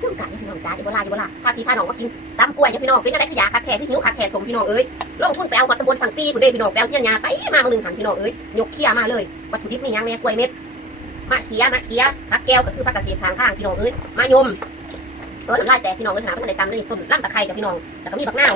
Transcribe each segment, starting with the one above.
เรื่องการพี่น้องจ้าอีโบลาอีโบลาพาพี่พาน้องมากินตำกล้วยจ้ะพี่น้องเป็นอะไรคือยาคัดแท้ที่หิวคัดแท้สมพี่น้องเอ้ยลงทุนไปเอามาตำบลสังปีคุณเด้พี่น้องไปเอาเที่ยงยาไปมามาหนึ่งหันพี่น้องเอ้ยยกเขี้ยมาเลยวัตถุดิบมีหยังแน่กล้วยเม็ดมะเขียมะเขียผักแก้วก็คือผักกระเสียดทางข้างพี่น้องเอ้ยมะยมต้นน้ำลายแตกพี่น้องเอ้ยขนาดไม่ทันได้ตำเลยต้นล่ำตะไคร้กับพี่น้องแล้วก็มีผักนา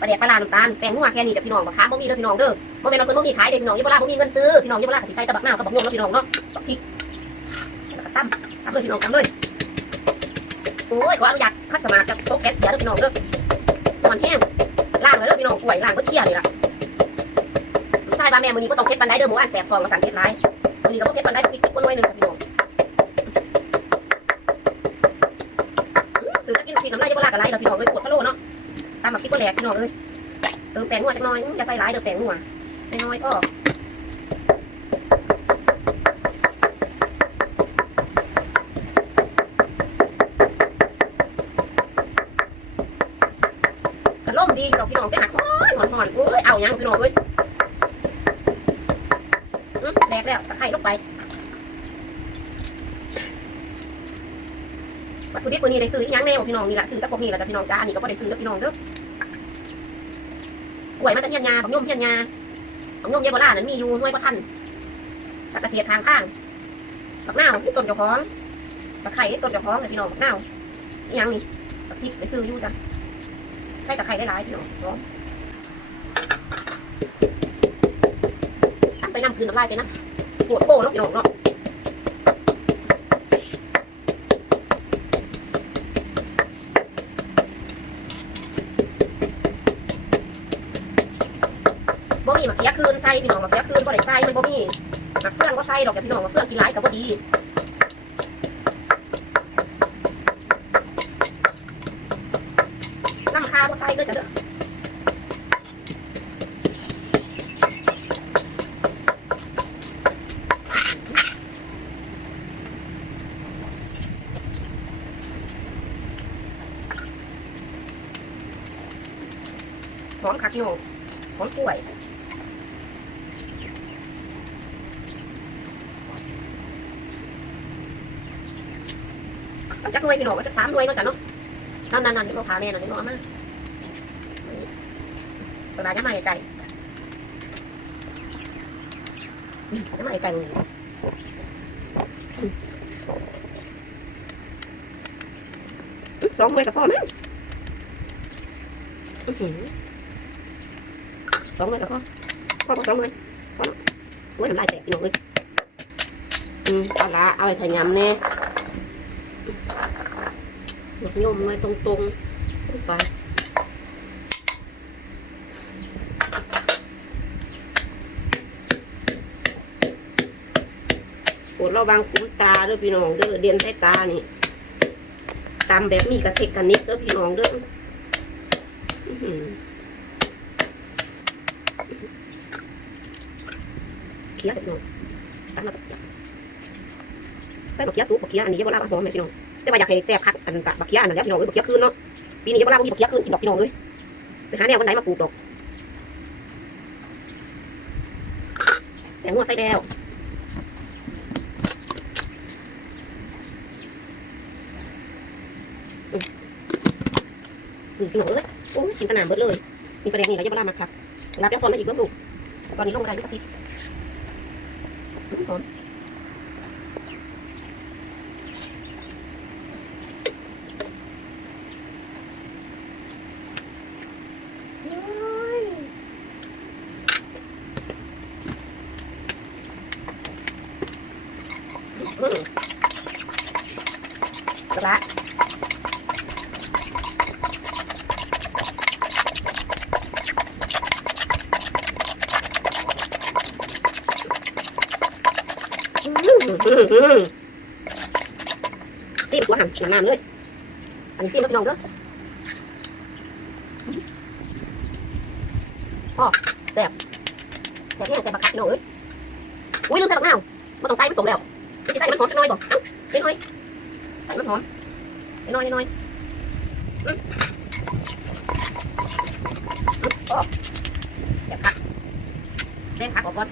ปลาแดกปลาลาน้ำตาลแป้งนัวแค่นี้จ้ะพี่น้องบักขาบ่มีเด้อพี่น้องเด้อบ่แม่นว่าเพิ่นบ่มีขายเด้อพี่น้องอีโบลาบ่มีเงินซื้อพี่น้องอีโบลาก็สิใส่ต่บักนากับบักยมแล้วพี่น้องเนาะบักพริกแล้วก็ตำตำเลยพี่น้องตำเลย โอ้ยขออนุญาตคัสมากับโต๊ะแก๊สเสียเด้อพี่น้องเด้อตอนแห้งล่างไว้เด้อพี่น้องกล้วยล่างก็เที่ยเลยล่ะลูกชายบ้านแม่มือนี้บ่ต้องเก็ดปานใดเด้อหมูอ่านแสบทองมาสั่งเก็ดหลายมื้อนี้ก็บ่เก็ดปานใดก็มีสิบคนหน่วยหนึงค่ะพี่น้องถือจะกินชีน้ำลายอยาบ่ลากอะไรล่ะพี่น้องเอ้ยปวดพะโล้เนาะตามมาคิดว่าแหลกพี่น้องเอ้ยเติมแป้งนัวจักหน่อยอย่าใส่หลายเด้อแป้งนัวน้อยๆพอก็ล่มดีพี่ น้องพี่หักฮ้อนหอนโอ้ยเอายังพี่น้องเอ้ยแหลกแล้วตะไคร้ลงไปวัตถุดิบวันนี้ได้ซื้ออีหยังแน่พี่น้องนี่แหละซื้อตะพวกนี้แหละจ้ะพี่น้องจ้าอันนี้ก็ได้ซื้อแล้วพี่น้องเด้อกล้วยมันตะเฮียนยาบักย่อมเฮียนยาบักย่อมเยาโบรานั้นมีอยู่หน่วยบ่ทันสักกระเสียดทางข้างบักนาวนี่ต้นเจ้าของตะไคร้นี่ต้นเจ้าของเลยพี่น้องบักนาอีหยังนี่บักพริกไปซื้ออยู่จ้ะ ส่ตะไคร้ได้หลายพี่น้องไปนำคืนน้ำลายไปนะปวดโป้แล้วพี่น้องเนาะบ่มีหมักเคี้ยคืนใส่พี่น้องหมักเคี้ยคืนบ่ได้ใส่มันบ่มีหมักเฟื่องบ่ใส่ดอกจ้ะพี่น้องหมักเฟื่องกินหลายก็บ่ดี หอมคักพี่น้องหอมกล้วยจักหน่วยพี่น้องก็จะสามหน่วยเนาะจ้ะเนาะนั่นนั่นนั่นที่เราพาแม่นั่นที่เราเอามาเวลาจะมาไกลๆอืมจะมาไกลๆเลยสองหน่วยกับพ่อมั้งอื้อหือ สองหน่วยกับพ่อพ่อบอกสองหน่วยพ่อเนาะโอ้ยน้ำลายแตกพี่น้องเลยอืมเอาละเอาไปใส่ยำเนี่ยหยักโยมไว้ตรงๆลงไปโปรดระวังคุ้มตาเด้อพี่น้องเด้อเดียนใต้ตานี่ตามแบบมีกระเทกกันนิดเด้อพี่น้องเด้ออื้อหือ เคี้ยวพี่น้องตั้งมาใส่บักเคี้ยวสุกบักเคี้ยวอันนี้ยังบ่ลาบหอมไหมพี่น้องแต่ว่าอยากให้แซ่บคักอันกับบักเขี้ยอันนั้นแล้วพี่น้องเอ้ยบักเขี้ยคืนเนาะปีนี้ยังบ่ลาบ่มีบักเขี้ยคืนกินดอกพี่น้องเอ้ยไปหาแนววันไหนมาปลูกดอกแตงโมใส่แล้วอืมพี่น้องเอ้ยโอ้ยกินตะนามเบิดเลยมีประเด็นนี่แล้วยังบ่ลามาครับรับยังซอนมาอีกเพิ่มลูกซอนนี้ลงมาได้ยี่สิบทีอืมหอมอืม กระละอืม อืมซีมตัวหันหน้ำเลยอันนี้ซีมพี่น้องเด้อพ่อแซ่บแซ่บแห้งแซ่บบักคักพี่น้องเอ้ยอุ้ยลืมใส่บักนาวไม่ต้องใส่ผสมแล้วจะใส่มันหอมจักหน่อยบ่เอ้านิดหน่อยใส่มันหอมนิดหน่อยนิดหน่อยอืมอืมโอ้เสียบคักแดงคักออกก่อน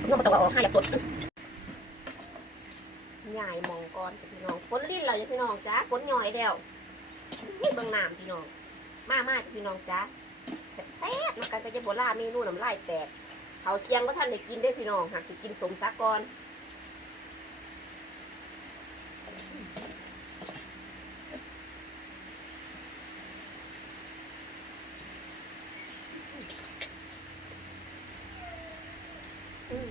ผมยังไม่ต้ ออกให้สดใหญ่มองก่อนพี่น้องฝนลิ้นเราพี่น้องจ้าฝนหน่อยเดียวนี่เบื้องน้ำพี่น้อง มากมากพี่น้องจ้าแซ่บๆนะกันจะโบราณเมนูน้ำลายแตกเขาเทียงว่าท่านได้กินได้พี่น้องหากสิกินสมสะก่อน อืม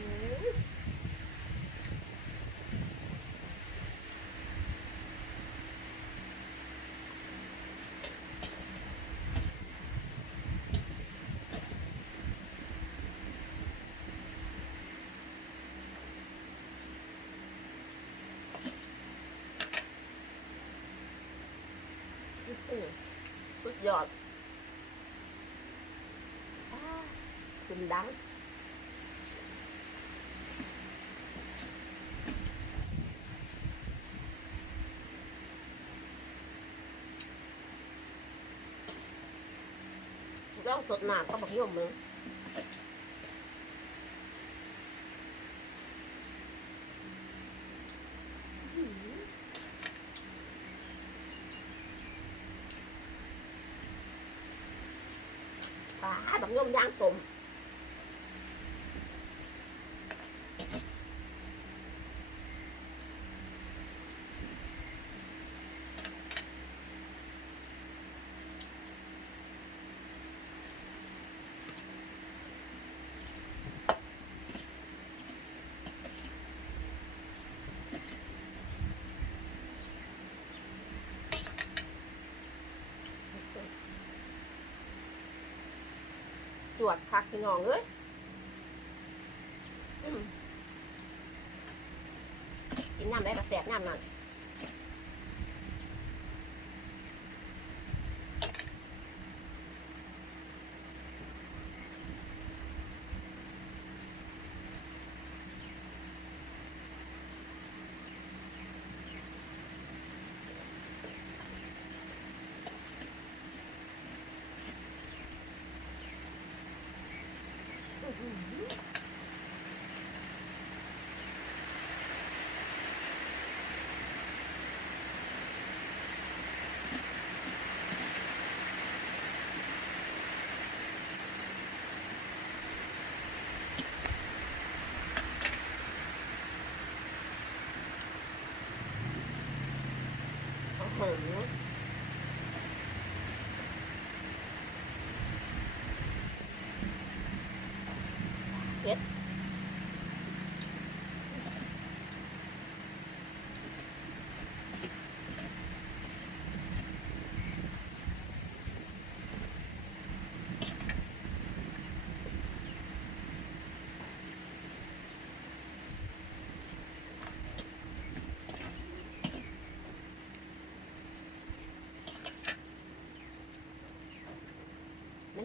อืม สุดยอดอ้าวคุณดังย่องสดหนาก็บอกโยมมึงปลาบักโยมย่าง สม จ วดคักพี่น้องเอ้ยกินน้ำได้กระแสบน้ำนั่น อื้อ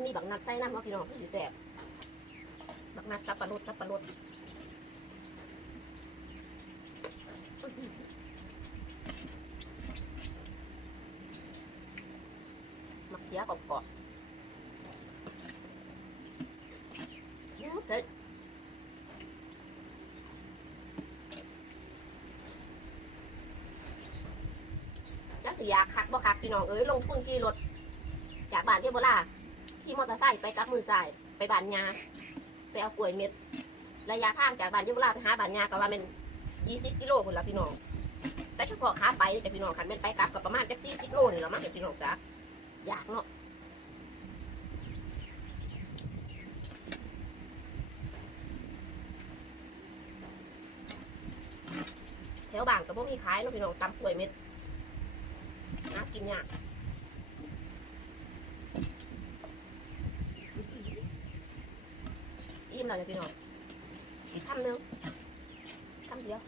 มีบักนัดใส่น้ำเนาะพี่น้องพี่สิแสบบักนัดสับปะรดสับปะรดมักเขียวกรอบๆอื้อเสร็จจักสิอยากคักบ่คักพี่น้องเอ้ยลงทุนขี่รถจากบ้านเทพโบรา ขี่มอเตอร์ไซค์ไปกับมือสายไปบ้านยาไปเอากล้วยเม็ด ระยะทางจากบ้านเทพโบราไปหาบ้านยาก็ว่าเป็นยี่สิบกิโลคนละพี่น้อง แต่เฉพาะขาไปแต่พี่น้องคันเป็นไปกลับก็ประมาณจักสี่สิบโลนี่แหละมั้งเดี๋ยวพี่น้องจ้ะอยากเนาะแถวบ้านก็บ่มีขายเนาะพี่น้องตำกล้วยเม็ดหากินยาก อิ่มแล้วเนี่ยพี่น้องอีกคำหนึงคำเดียว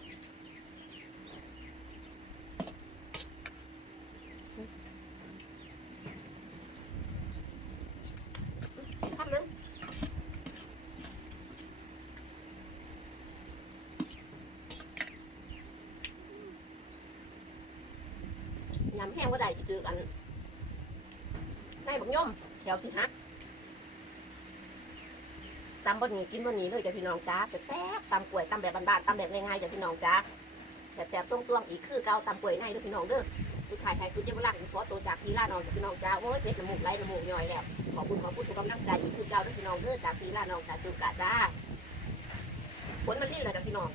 อีกคำหนึงยำแห้งว่านนบักย่อมแถวสิฮักตำบนนี้กินบนนี้เลยจ้ะพี่น้องจ้าแซ่บๆตำกล้วยตำแบบบ้านๆตำแบบง่ายๆจ้ะพี่น้องจ้าแสบๆซ่วงๆอีกคือเกาตำกล้วยในเด้อพี่น้องเด้อสุดท้ายใครสุดเจ้าลักขอตัวจากพี่ล่าน้องจากพี่น้องจ้าโอ้ยเป็ดน้ำมูกไหลน้ำมูกย่อยแล้วขอบคุณขอบคุณทุกกำลังใจอีกคือเกาเด้อพี่น้องเด้อจากพี่ล่าน้องจากจุกกะจ้าฝนมันนี่แหละจ้ะพี่น้อง